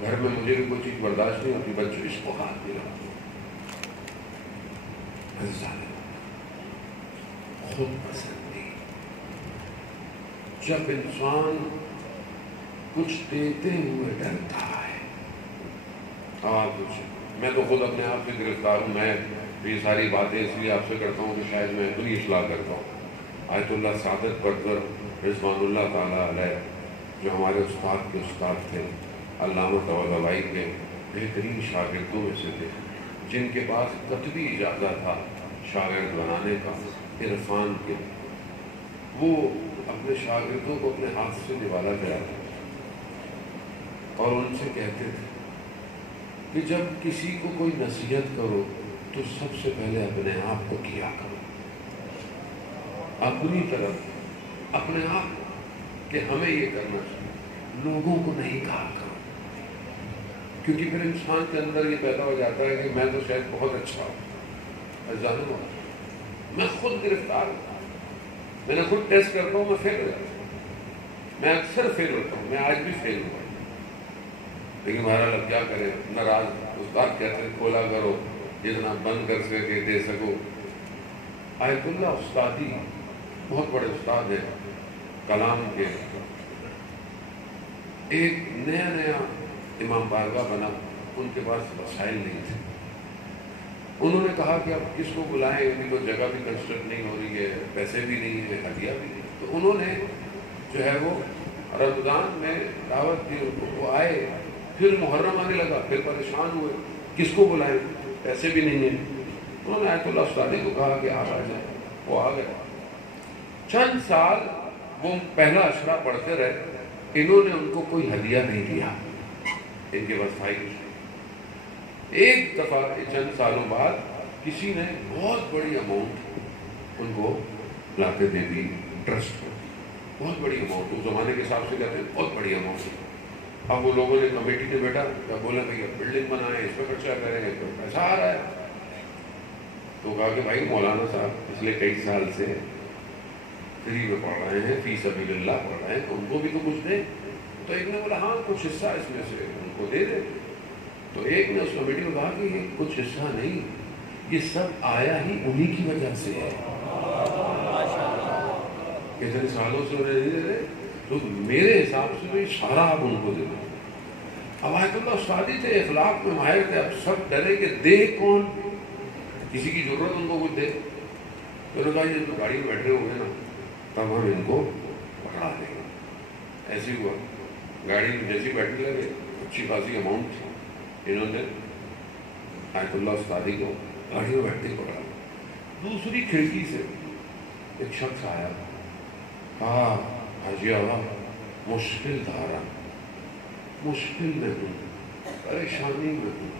گھر میں مجھے بھی کوئی چیز برداشت نہیں ہوتی، بچوں اس کو ہاتھ نہیں لگاتے. خود پسندی. جب انسان کچھ دیتے ہوئے ڈرتا ہے، میں تو خود اپنے آپ سے گرفتار ہوں. میں یہ ساری باتیں اس لیے آپ سے کرتا ہوں کہ شاید میں اپنی اصلاح کرتا ہوں. آیت اللہ سعادت پڑھکر رضوان اللہ تعالیٰ علیہ، جو ہمارے استاد کے استاد تھے، علامہ طباطبائی کے بہترین شاگردوں میں سے تھے، جن کے پاس قطعی اجازت تھا شاگرد بنانے کا، عرفان کے. وہ اپنے شاگردوں کو اپنے ہاتھ سے نوالا کراتے اور ان سے کہتے تھے کہ جب کسی کو کوئی نصیحت کرو تو سب سے پہلے اپنے آپ کو کیا کرو، اپنی طرف، اپنے آپ کہ ہمیں یہ کرنا چاہیے، لوگوں کو نہیں کہا کرو. کیونکہ پھر انسان کے اندر یہ پیدا ہو جاتا ہے کہ میں تو شاید بہت اچھا ہوں. جانو میں خود گرفتار ہوں، میں نے خود ٹیسٹ کرتا ہوں، میں فیل ہو جاتا ہوں. میں اکثر فیل ہوتا ہوں، میں آج بھی فیل ہوں. لیکن بہرحال اب کیا کریں، ناراض استاد کہتے ہیں کھولا کرو جتنا بند کر سکے دے سکو. آیت اللہ استادی بہت بڑے استاد ہیں کلام کے. ایک نیا امام بارگاہ بنا، ان کے پاس وسائل نہیں تھے. انہوں نے کہا کہ اب کس کو بلائیں، یعنی کوئی جگہ بھی کنسٹرکٹ نہیں ہو رہی ہے، پیسے بھی نہیں ہیں، ہدیہ بھی نہیں. تو انہوں نے جو ہے وہ رمضان میں دعوت دی ان کو، وہ آئے. پھر محرم آنے لگا، پھر پریشان ہوئے کس کو بلائیں، پیسے بھی نہیں ہیں. انہوں نے آیت اللہ استادی کو کہا کہ آپ آ جائیں. وہ آ گئے. چند سال وہ پہلا اشرا پڑھتے رہے. انہوں نے ان کو کوئی ہدیہ نہیں دیا، ان کے پاس فائل. ایک دفعہ چند سالوں بعد کسی نے بہت بڑی اماؤنٹ ان کو لا کے دے دی ٹرسٹ کو. بہت بڑی اماؤنٹ، اس زمانے کے حساب سے کہتے ہیں بہت بڑی اماؤنٹ. اب وہ لوگوں نے کمیٹی نے بیٹا بولا کہ بلڈنگ بنائیں، اس پہ خرچہ کریں گے، تو پیسہ آ رہا ہے. تو کہا کہ بھائی مولانا صاحب پچھلے کئی سال سے فری میں پڑھ رہے ہیں، فی سبیل اللہ پڑھ رہے ہیں، تو ان کو بھی تو کچھ دیں. تو ایک نے بولا ہاں کچھ حصہ اس میں سے ان کو دے دیں. تو ایک نے اس کمیٹی میں کہا کہ یہ کچھ حصہ نہیں، یہ سب آیا ہی انہی کی وجہ سے ہے. کتنے سالوں سے انہیں نہیں دے رہے، تو میرے حساب سے تو یہ سارا آپ ان کو دے دیں. اب آیت اللہ استادی تھے، اخلاق میں ماہر تھے، اب سب ڈرے کہ دے کون، کسی کی ضرورت ان کو کچھ دے، تو انہوں نے کہا یہ تو گاڑی میں بیٹھے ہوئے نا، تب ہم ان کو پکڑا دیں گے۔ ایسے ہوا، گاڑی میں جیسے بیٹھنے لگے، اچھی خاصی اماؤنٹ تھی، انہوں نے آیت اللہ استادی کو گاڑی میں بیٹھتے ہی پکڑا۔ دوسری کھڑکی سے ایک شخص آیا، کہا حاجی آقا مشکل دھارا، مشکل میں ہوں، پریشانی میں ہوں،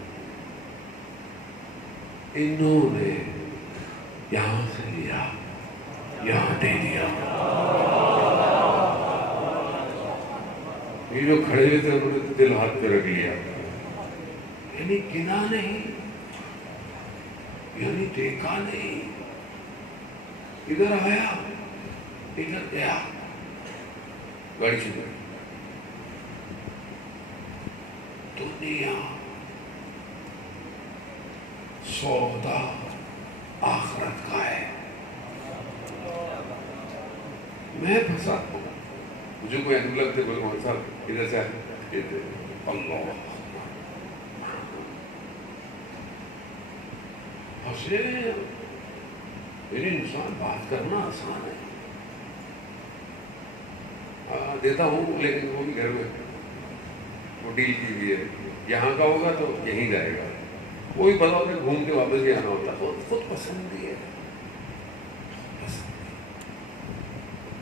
انہوں نے یہاں سے لیا، یہاں دے دیا۔ یہ جو کھڑے ہوئے تھے انہوں نے دل ہاتھ پہ رکھ لیا، یعنی گنا نہیں، یعنی دیکھا نہیں، ادھر آیا ادھر گیا، گاڑی سے گئی۔ دنیا سودا آخرت کا ہے۔ میں پھنسا ہوں، مجھے کوئی اندر لگتے بولے محمد صاحب ادھر سے کہتے اللہ پھنسے، میری انسان بات کرنا آسان ہے، دیتا ہوں لیکن وہ بھی گھر میں وہ ڈیل کی بھی ہے، یہاں کا ہوگا تو یہیں جائے گا، وہی پتا ہوتا ہے گھوم کے واپس بھی آنا ہوتا ہے، خود پسندی ہے،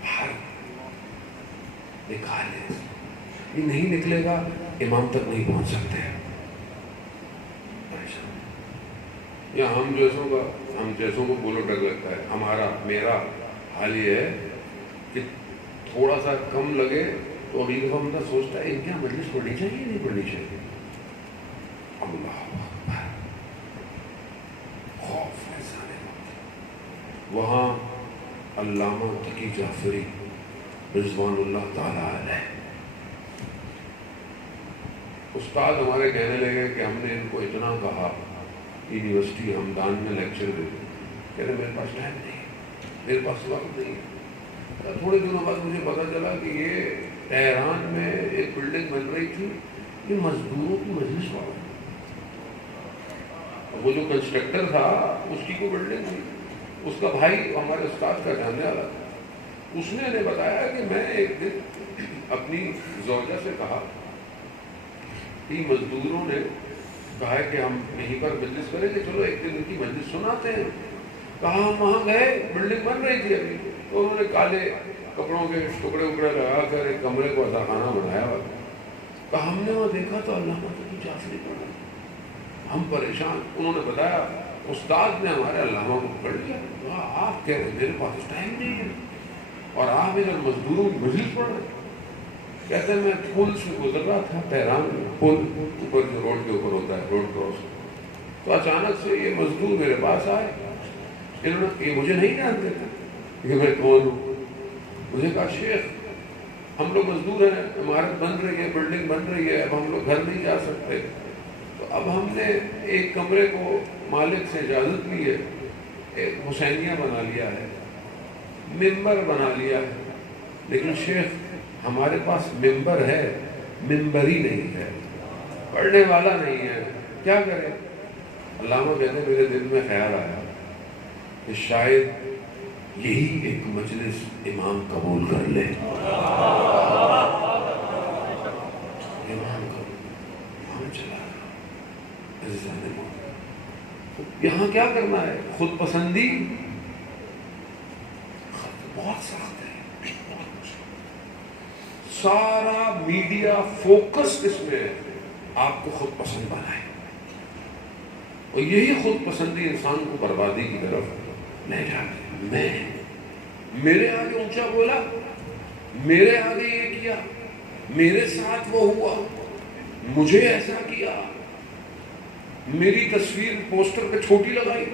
باہر نکالے، یہ نہیں نکلے گا امام تک نہیں پہنچ سکتے۔ یا ہم جیسوں کو بولو ڈر لگتا ہے، ہمارا میرا حال یہ ہے کہ تھوڑا سا کم لگے تو ابھی دفعہ بندہ سوچتا ہے ان کیا مجلس پڑھنی چاہیے نہیں پڑھنی چاہیے، اللہ اکبر، خوف ہے۔ وہاں علامہ تقی جعفری رضوان اللہ تعالی علیہ استاد ہمارے کہنے لگے کہ ہم نے ان کو اتنا کہا، یونیورسٹی ہمدان میں لیکچر دے، کہہ رہے میرے پاس ٹائم نہیں، میرے پاس وقت نہیں۔ تھوڑے دنوں بعد مجھے پتا چلا کہ یہ تہران میں ایک بلڈنگ بن رہی تھی، یہ مزدوروں کی مجلس پڑھ رہا، وہ جو کنسٹرکٹر تھا اس کی کوئی بلڈنگ تھی، اس کا بھائی ہمارے استاد کا جاننے والا تھا، اس نے انہیں بتایا کہ میں ایک دن اپنی زوجہ سے کہا کہ مزدوروں نے کہا ہے کہ ہم یہیں پر مجلس کریں گے، چلو ایک دن ان کی مجلس سناتے ہیں۔ کہا ہم وہاں گئے، بلڈنگ بن رہی تھی ابھی، تو انہوں نے کالے کپڑوں کے ٹکڑے اکڑے لگا کر ایک کمرے کو ادا خانہ بنایا ہوا۔ کہا ہم نے وہاں دیکھا تو علامہ تقی جعفری پڑھ رہا، ہم پریشان۔ انہوں نے بتایا استاد نے ہمارے علامہ کو پکڑ لیا، آپ کہہ رہے میرے پاس ٹائم نہیں ہے اور آپ ادھر مزدوروں کی مجلس پڑھ رہے۔ کہتے ہیں میں پل سے گزر رہا تھا تہران میں، پل اوپر جو روڈ کے اوپر ہوتا ہے، روڈ کراس، تو اچانک سے یہ مزدور میرے پاس آئے، انہوں نے یہ مجھے نہیں جانتے تھے کہ میں کون ہوں۔ مجھے کہا شیخ ہم لوگ مزدور ہیں، عمارت بن رہی ہے، بلڈنگ بن رہی ہے، اب ہم لوگ گھر نہیں جا سکتے، تو اب ہم نے ایک کمرے کو مالک سے اجازت لی ہے، ایک حسینیہ بنا لیا ہے، ممبر بنا لیا ہے، لیکن شیخ ہمارے پاس ممبر ہے، ممبر ہی نہیں ہے، پڑھنے والا نہیں ہے، کیا کریں؟ علامہ کہتے ہیں میرے دل میں خیال آیا کہ شاید یہی ایک مجلس امام قبول کر لے، امام چلا یہاں کیا کرنا ہے؟ خود پسندی بہت سخت ہے، سارا میڈیا فوکس اس میں ہے آپ کو خود پسند بنائے، اور یہی خود پسندی انسان کو بربادی کی طرف لے جاتی۔ میں میرے آگے اونچا بولا، میرے آگے یہ کیا، میرے ساتھ وہ ہوا، مجھے ایسا کیا، میری تصویر پوسٹر پہ چھوٹی لگائی،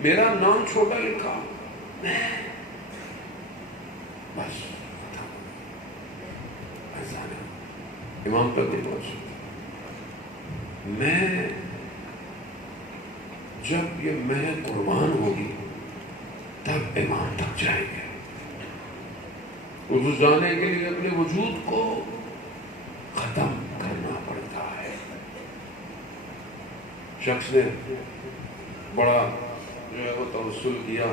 میرا نام چھوٹا لکھا، بس امام تک نہیں پہنچ سکتا۔ میں جب یہ میں قربان ہوگی تب امام تک جائیں گے۔ اس جانے کے لیے اپنے وجود کو ختم کرنا پڑتا شخص نے بڑا جو ہے وہ توسل کیا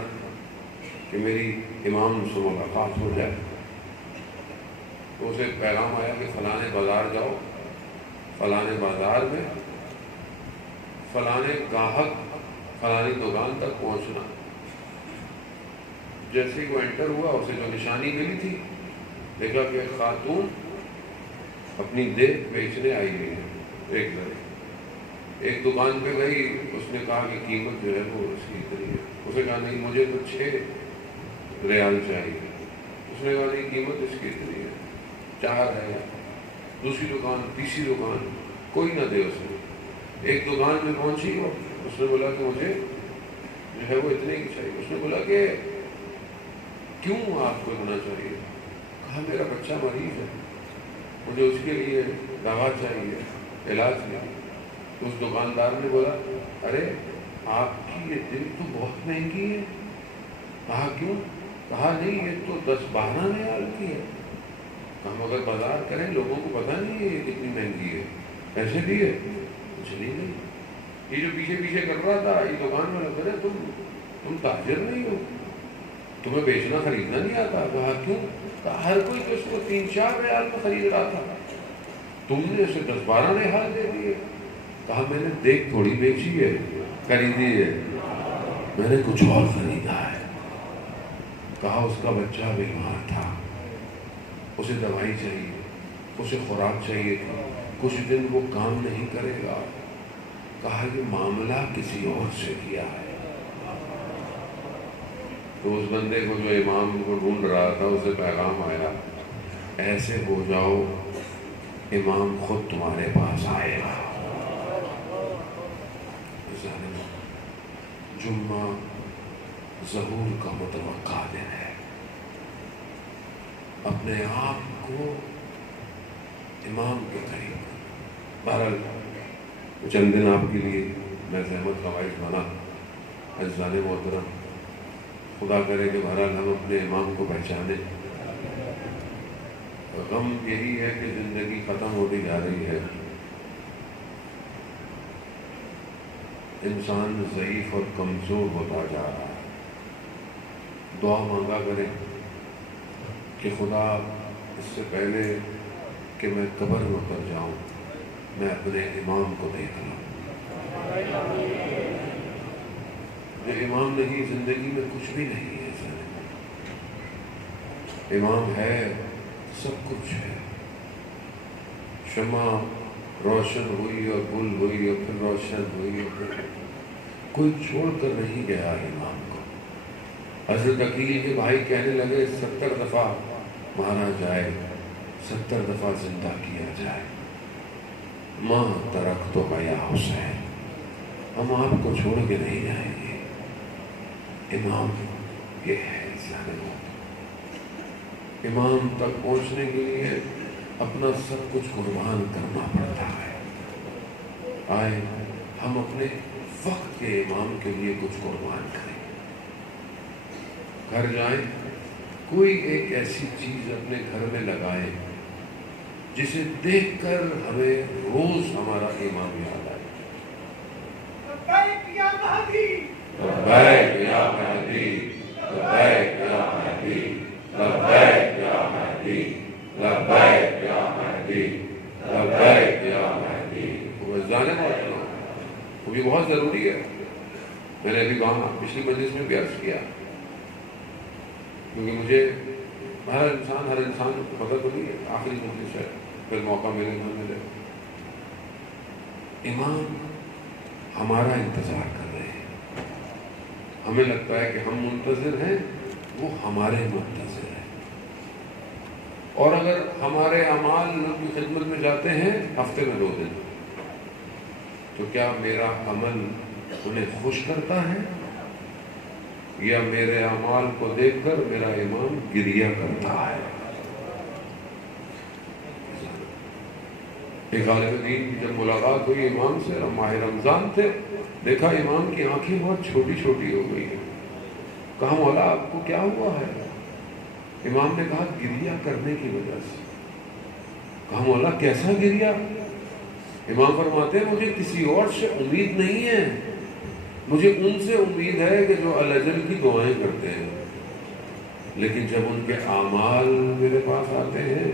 کہ میری امام سے ملاقات ہو جائے، تو اسے پیغام آیا کہ فلانے بازار جاؤ، فلانے بازار میں فلانے گاہک فلانی دکان تک پہنچنا۔ جیسے ہی وہ انٹر ہوا، اسے جو نشانی ملی تھی، دیکھا کہ ایک خاتون اپنی دیکھ بیچنے آئی ہوئی ہے ایک دکان پہ گئی، اس نے کہا کہ قیمت جو ہے وہ اس کی اتنی ہے، اسے کہا نہیں مجھے تو 6 ریال چاہیے، اس نے کہا نہیں قیمت اس کی اتنی ہے، 4 ہے، دوسری دکان تیسری دکان، کوئی نہ دے، اس نے ایک دکان میں پہنچی، اس نے بولا کہ مجھے جو ہے وہ اتنے کی چاہیے، اس نے بولا کہ کیوں آپ کو اتنا چاہیے؟ کہا میرا بچہ مریض ہے، مجھے اس کے لیے دوا چاہیے، علاج نہیں۔ اس دکاندار نے بولا ارے آپ کی یہ دل تو بہت مہنگی ہے۔ کہا کیوں؟ کہا نہیں یہ تو 10-12 ریال کی ہے۔ ہم اگر بازار کریں لوگوں کو پتہ نہیں ہے یہ کتنی مہنگی ہے، پیسے دیے چلی نہیں۔ یہ جو پیچھے پیچھے کر رہا تھا یہ دکان میں لگ رہا تم تاجر نہیں ہو، تمہیں بیچنا خریدنا نہیں آتا؟ کہا کیوں؟ کہا ہر کوئی تو اس کو 3-4 ریال میں خرید رہا تھا، تم نے اسے 10-12 ریال دے دیے۔ کہا میں نے دیکھ تھوڑی بیچی ہے خریدی ہے، میں نے کچھ اور خریدا ہے۔ کہا اس کا بچہ بیمار تھا، اسے دوائی چاہیے، اسے خوراک چاہیے تھی، کچھ دن وہ کام نہیں کرے گا۔ کہا یہ معاملہ کسی اور سے کیا ہے۔ تو اس بندے کو جو امام کو ڈھونڈ رہا تھا اسے پیغام آیا ایسے ہو جاؤ امام خود تمہارے پاس آئے گا۔ جمعہ ظہور کا متوقع دن ہے، اپنے آپ کو امام کے قریب۔ بہرحال چند دن آپ کے لیے میں زحمت کا باعث بنا، عزیزان محترم، خدا کرے کہ بہرحال ہم اپنے امام کو پہچانیں۔ غم یہی ہے کہ زندگی ختم ہوتی جا رہی ہے، انسان ضعیف اور کمزور ہوتا جا رہا ہے۔ دعا مانگا کریں کہ خدا اس سے پہلے کہ میں قبر میں اتر جاؤں میں اپنے امام کو دیکھ لوں۔ جو امام نہیں زندگی میں کچھ بھی نہیں ہے، امام ہے سب کچھ ہے۔ شمع روشن ہوئی اور گل ہوئی اور پھر روشن ہوئی اور پھر کوئی چھوڑ کر نہیں گیا امام کو۔ حضرت عقیل کے بھائی کہنے لگے 70 دفعہ مارا جائے 70 دفعہ زندہ کیا جائے، ماں ترک تو یا حسین، ہم آپ کو چھوڑ کے نہیں جائیں گے۔ امام یہ ہے، امام تک پہنچنے کے لیے اپنا سب کچھ قربان کرنا پڑتا ہے۔ آئے ہم اپنے وقت کے امام کے لیے کچھ قربان کریں، گھر جائیں کوئی ایک ایسی چیز اپنے گھر میں لگائیں جسے دیکھ کر ہمیں روز ہمارا امام یاد آئے۔ لبیک یا مہدی، لبیک یا مہدی، لبیک یا مہدی، لبیک یا مہدی، لبیک یا مہدی، لبیک یا مہدی۔ وہ جانے والا وہ بھی بہت ضروری ہے۔ میں نے ابھی وہاں پچھلی مجلس میں بھی عرض کیا، کیونکہ مجھے ہر انسان پتہ تو نہیں ہے، آخری مجلس ہے، پھر موقع ملے نہ ملے۔ امام ہمارا انتظار کر رہے ہیں، ہمیں لگتا ہے کہ ہم منتظر ہیں، وہ ہمارے منتظر ہیں، اور اگر ہمارے اعمال ان کی خدمت میں جاتے ہیں ہفتے میں 2 دن، تو کیا میرا عمل انہیں خوش کرتا ہے یا میرے اعمال کو دیکھ کر میرا امام گریہ کرتا ہے؟ ایک عالم دین کی جب ملاقات ہوئی امام سے، ماہ رمضان تھے، دیکھا امام کی آنکھیں بہت چھوٹی چھوٹی ہو گئی ہیں۔ کہا مولا آپ کو کیا ہوا ہے؟ امام نے کہا گریہ کرنے کی وجہ سے۔ کہا مولا کیسا گریہ؟ امام فرماتے ہیں مجھے کسی اور سے امید نہیں ہے، مجھے ان سے امید ہے کہ جو الاجل کی دعائیں کرتے ہیں، لیکن جب ان کے اعمال میرے پاس آتے ہیں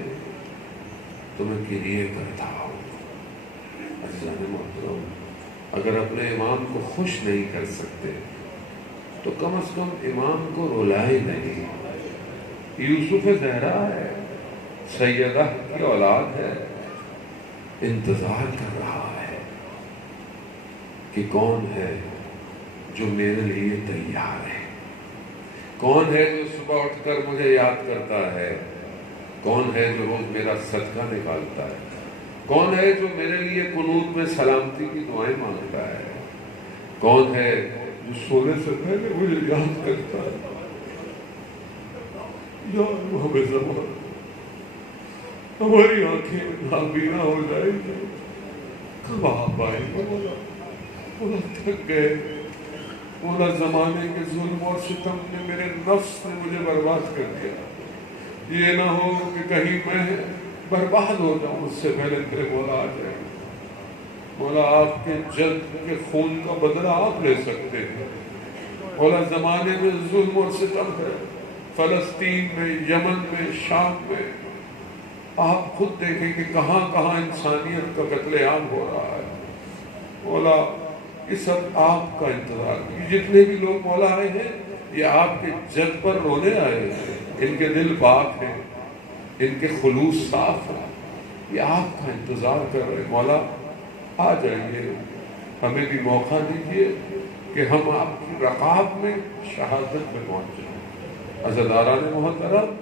تو میں گریہ کرتا ہوں۔ عزیزان محترم، اگر اپنے امام کو خوش نہیں کر سکتے تو کم از کم امام کو رلائے نہیں۔ یوسف زہرا ہے، سیدہ کی اولاد ہے، انتظار کر رہا ہے کہ کون ہے جو میرے لیے تیار ہے، کون ہے جو صبح اٹھ کر مجھے یاد کرتا ہے، کون ہے جو روز میرا صدقہ نکالتا ہے، کون ہے جو میرے لیے قنوت میں سلامتی کی دعائیں مانگتا ہے، کون ہے جو سونے سے پہلے مجھے یاد کرتا ہے۔ یا ہمیں زمان ہماری آنکھیں نابینا ہو جائیں گی، کب آپ آئیں گے مولا؟ مولا تھک گئے، مولا زمانے کے ظلم اور ستم نے میرے نفس نے مجھے برباد کر دیا، یہ نہ ہو کہ کہیں میں برباد ہو جاؤں اس سے پہلے تیرے مولا آ جائے۔ مولا آپ کے جلد کے خون کا بدلہ آپ لے سکتے ہیں۔ مولا زمانے میں ظلم اور ستم ہے، فلسطین میں، یمن میں، شام میں، آپ خود دیکھیں کہ کہاں کہاں انسانیت کا قتل عام ہو رہا ہے۔ مولا یہ سب آپ کا انتظار، یہ جتنے بھی لوگ مولا آئے ہیں یہ آپ کے جد پر رونے آئے ہیں، ان کے دل پاک ہیں، ان کے خلوص صاف ہے، یہ آپ کا انتظار کر رہے ہیں۔ مولا آ جائیے، ہمیں بھی موقع دیجیے کہ ہم آپ کی رقاب میں شہادت میں پہنچ جائیں۔ عزیزان محترم،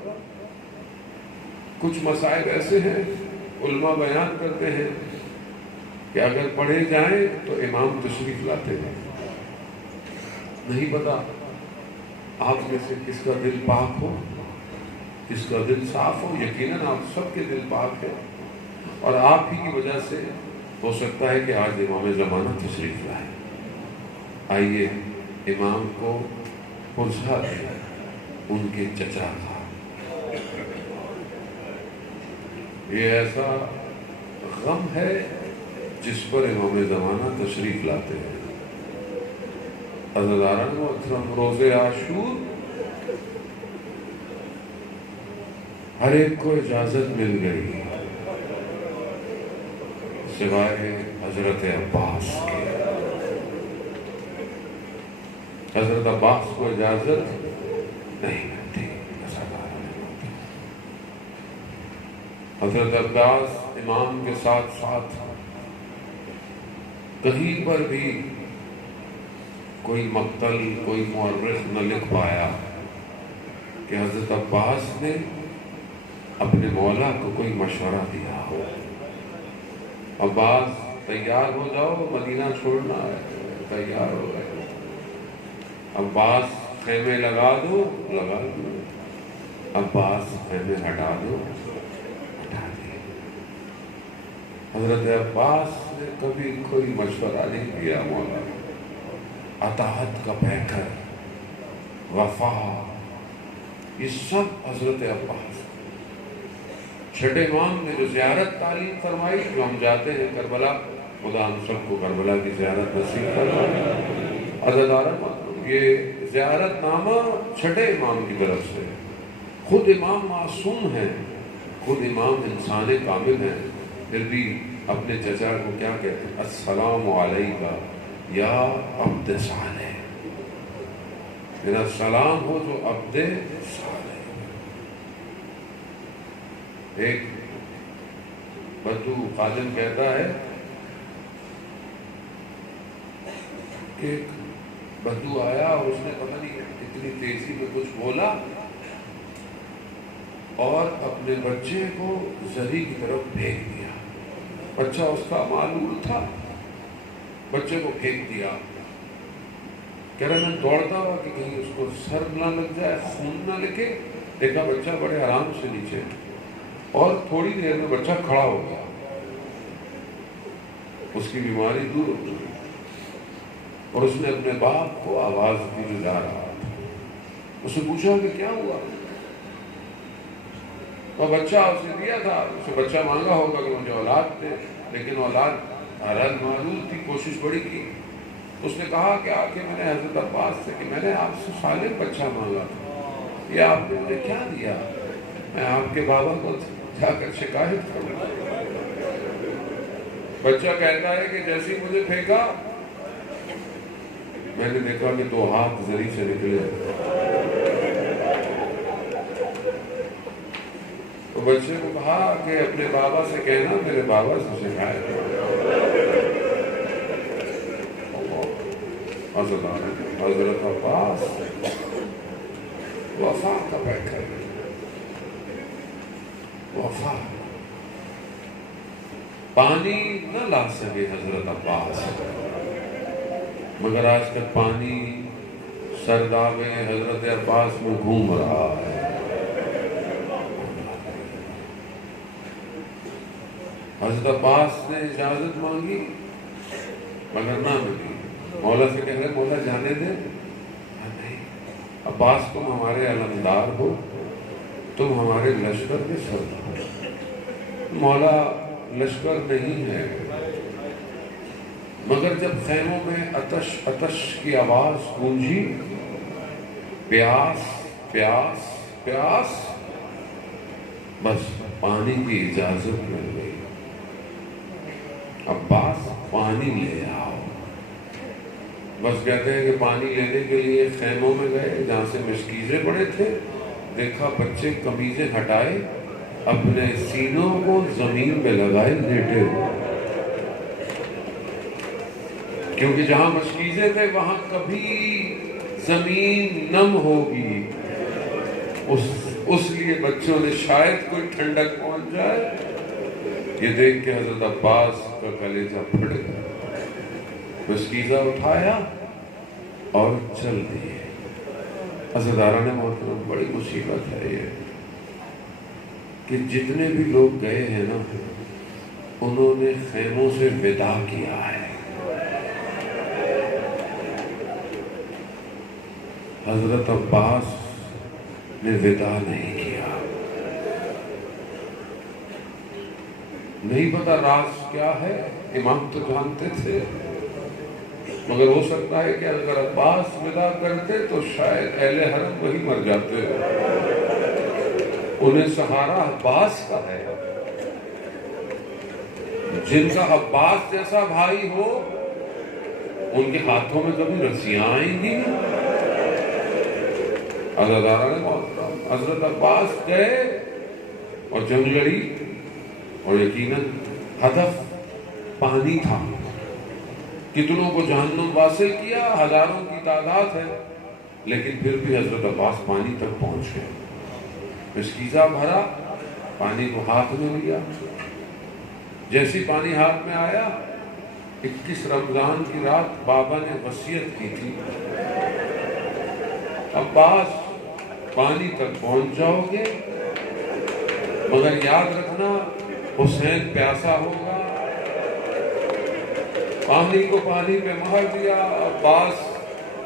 کچھ مسائل ایسے ہیں علماء بیان کرتے ہیں کہ اگر پڑھے جائیں تو امام تشریف لاتے ہیں۔ نہیں پتا آپ میں سے کس کا دل پاک ہو، کس کا دل صاف ہو، یقیناً آپ سب کے دل پاک ہے، اور آپ ہی کی وجہ سے ہو سکتا ہے کہ آج امام زمانہ تشریف لائے۔ آئیے امام کو پرسا دیں، ان کے چچا تھا۔ یہ ایسا غم ہے جس پر امام زمانہ تشریف لاتے ہیں۔ عزیزان محترم، روز عاشور ہر ایک کو اجازت مل گئی سوائے حضرت عباس کے۔ حضرت عباس کو اجازت نہیں ملتی۔ حضرت عباس امام کے ساتھ ساتھ کہیں پر بھی کوئی مقتل، کوئی مورخ نہ لکھ پایا کہ حضرت عباس نے اپنے مولا کو کوئی مشورہ دیا ہو۔ عباس تیار ہو جاؤ، مدینہ چھوڑنا ہے، تیار ہو گئے۔ عباس خیمے لگا دو، لگا دو۔ عباس خیمے ہٹا دو، ہٹا دیے۔ حضرت عباس نے کبھی کوئی مشورہ نہیں دیا مولا۔ اطاعت کا پیکر، وفا، یہ سب حضرت عباس۔ چھٹے امام نے جو زیارت تعلیم فرمائی، جو ہم جاتے ہیں کربلا، خدا ہم سب کو کربلا کی زیارت نصیب فرمائے۔ عزیزان، یہ زیارت نامہ چھٹے امام کی طرف سے، خود امام معصوم ہیں، خود امام انسان کامل ہیں، پھر بھی اپنے چچا کو کیا کہتے ہیں؟ السلام علیکہ یا عبد صالح، میرا سلام ہو جو عبد صالح۔ ایک بدو خادم کہتا ہے کہ ایک بدو آیا اور اس نے پتہ نہیں اتنی تیزی میں کچھ بولا اور اپنے بچے کو زری کی طرف پھینک دیا۔ بچہ اس کا معلول تھا، بچے کو پھینک دیا۔ کہہ رہا میں دوڑتا ہوا کہ کہیں اس کو سر نہ لگ جائے، خون نہ لگے۔ دیکھا بچہ بڑے آرام سے نیچے، اور تھوڑی دیر میں بچہ کھڑا ہو گیا، اس کی بیماری دور ہو گئی، اور اس نے اپنے باپ کو آواز دی جو جا رہا تھا۔ اس سے پوچھا کہ کیا ہوا؟ اور بچہ اسے دیا تھا، اسے بچہ مانگا ہوگا کہ مجھے اولاد دے، لیکن اولاد بہرحال معلوم تھی، کوشش بڑی کی. اس نے کہا کہ آ کے میں نے حضرت عباس سے کہ میں نے آپ سے سالم بچہ مانگا تھا، یہ آپ نے مجھے کیا دیا؟ میں آپ کے بابا کو جا کر شکایت کروں. بچہ کہتا ہے کہ جیسے مجھے پھینکا میں نے دیکھا کہ 2 ہاتھ زری سے نکلے. تو بچے کو کہا کہ اپنے بابا سے کہنا میرے بابا سے شکایت کرو. حضرت عباس وفا کا بیٹھا ہے. وفا پانی نہ لا سکے حضرت عباس، مگر آج تک پانی سرداب حضرت عباس میں گھوم رہا ہے. حضرت عباس نے اجازت مانگی مگر نہ ملی. مولا سے کہہ رہے مولا جانے دے. نہیں، عباس تم ہمارے علمدار ہو، تم ہمارے لشکر کے سردار. مولا لشکر نہیں ہے، مگر جب خیموں میں عطش عطش کی آواز گونجی، پیاس پیاس پیاس، بس پانی کی اجازت مل گئی. عباس پانی لے آؤ. بس کہتے ہیں کہ پانی لینے کے لیے خیموں میں گئے جہاں سے مشکیزیں پڑے تھے. دیکھا بچے قمیضیں ہٹائے اپنے سینوں کو زمین پہ لگائے لیٹے ہوئے، کیونکہ جہاں مشکیزیں تھے وہاں کبھی زمین نم ہوگی. اس لیے بچوں نے شاید کوئی ٹھنڈک پہنچ جائے. یہ دیکھ کے حضرت عباس کا کلیجہ پھٹ گیا. مشکیزہ اٹھایا اور چل دیے. عزیزاران محترم، بڑی مصیبت ہے یہ کہ جتنے بھی لوگ گئے ہیں نا انہوں نے خیموں سے وداع کیا ہے. حضرت عباس نے وداع نہیں کیا. نہیں پتا راز کیا ہے، امام تو جانتے تھے، مگر ہو سکتا ہے کہ اگر عباس وداع کرتے تو شاید اہل حرم وہی مر جاتے. انہیں سہارا عباس کا ہے. جن کا عباس جیسا بھائی ہو ان کے ہاتھوں میں کبھی رسیاں آئیں گی. عزیزاران محترم، حضرت عباس گئے اور جنگ لڑی، اور یقیناً ہدف پانی تھا. کتنوں کو جہنم واصل کیا، ہزاروں کی تعداد ہے، لیکن پھر بھی حضرت عباس پانی تک پہنچ گئے. مشکیزہ بھرا، پانی کو ہاتھ میں لیا. جیسی پانی ہاتھ میں آیا، 21 رمضان کی رات بابا نے وصیت کی تھی، عباس پانی تک پہنچ جاؤ گے مگر یاد رکھنا حسین پیاسا ہوگا. پانی کو پانی پہ مہر دیا. عباس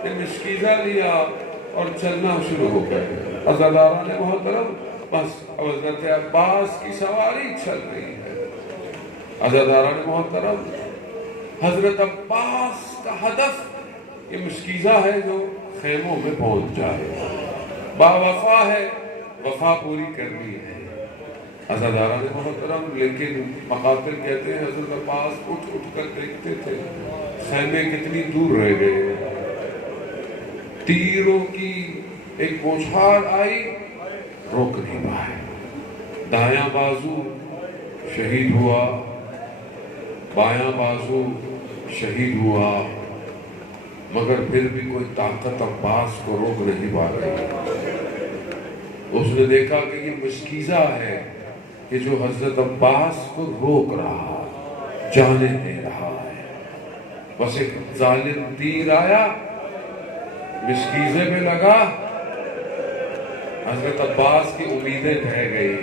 نے مشکیزہ لیا اور چلنا شروع ہو گئے. عزیزاران محترم، بس حضرت عباس کی سواری چل رہی ہے. عزیزاران محترم، حضرت عباس کا ہدف یہ مشکیزہ ہے جو خیموں میں پہنچ جائے. باوفا ہے، وفا پوری کرنی ہے. عزیزاران محترم، لیکن مقاتل کہتے ہیں حضرت عباس اٹھ اٹھ کر دیکھتے تھے خیمے کتنی دور رہ گئے. تیروں کی ایک بوچھار آئی، روک نہیں پائے. دایاں بازو شہید ہوا، بایاں بازو شہید ہوا، مگر پھر بھی کوئی طاقت عباس کو روک نہیں پا رہی. اس نے دیکھا کہ یہ مشکیزہ ہے کہ جو حضرت عباس کو روک رہا، جانے دے رہا ہے. بس ایک ظالم تیر آیا، مشکیزے میں لگا، حضرت عباس کی امیدیں ڈھہ گئی.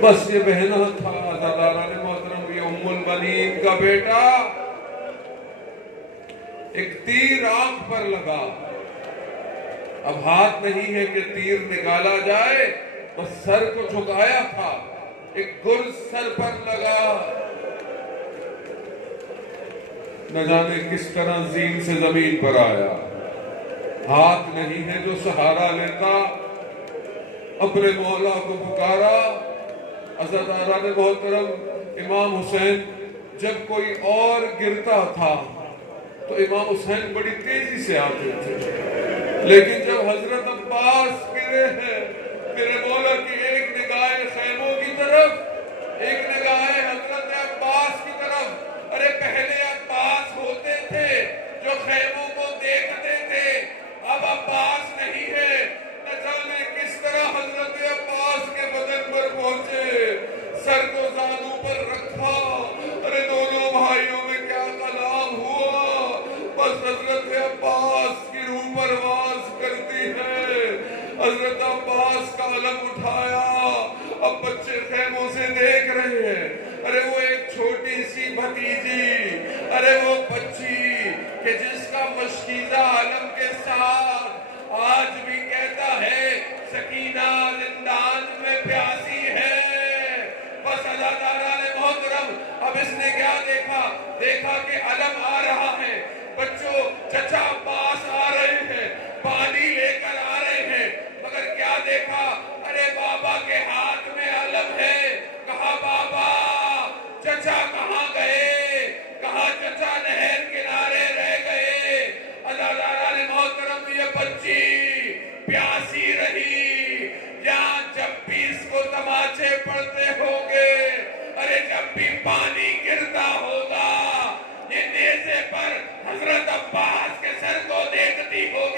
بس یہ بہنا تھا. عزیزاران محترم، یہ ام البنین کا بیٹا، ایک تیر آنکھ پر لگا. اب ہاتھ نہیں ہے کہ تیر نکالا جائے، بس سر کو جھکایا تھا، ایک گرز سر پر لگا. نہ جانے کس طرح زین سے زمین پر آیا. ہاتھ نہیں ہے جو سہارا لیتا، اپنے مولا کو پکارا. عزاداران محترم، امام حسین جب کوئی اور گرتا تھا تو امام حسین بڑی تیزی سے آتے تھے، لیکن جب حضرت عباس گرے ہیں، میرے مولا کی ایک نگاہ خیموں کی طرف، ایک نگاہ حضرت عباس کی طرف. ارے پہلے عباس ہوتے تھے جو خیموں کو دیکھتے تھے، اب عباس نہیں ہے. نہ جانے کس طرح حضرت عباس کے بدن پر پہنچے، سر کو زانوں پر رکھا. ارے دونوں بھائیوں میں کیا کلام ہوا، بس حضرت عباس کی روح پرواز کرتی ہے. حضرت عباس کا علم اٹھایا. اب بچے خیموں سے دیکھ رہے ہیں. ارے وہ ایک چھوٹی سی بھتیجی، ارے وہ بچی کہ جس کا مشکیزہ علم کے ساتھ آج بھی کہتا ہے سکینہ زندان میں پیاسی ہے. بس عزاداران محترم، اب اس نے کیا دیکھا؟ دیکھا کہ علم آ رہا ہے. بچوں، چچا عباس آ رہے ہیں، پانی لے کر آ رہے ہیں، مگر کیا دیکھا؟ ارے بابا کے ہاتھ میں علم ہے. کہا بابا، چچا کہاں گئے؟ کہا چچا نہر کنارے رہ گئے. عزاداران محترم، یہ بچی پیاسی رہی. یہاں جب بھی اس کو تماچے پڑتے ہوگے، ارے جب بھی پانی گرتا ہوگا، یہ نیزے پر حضرت عباس کے سر کو دیکھتی ہوگی.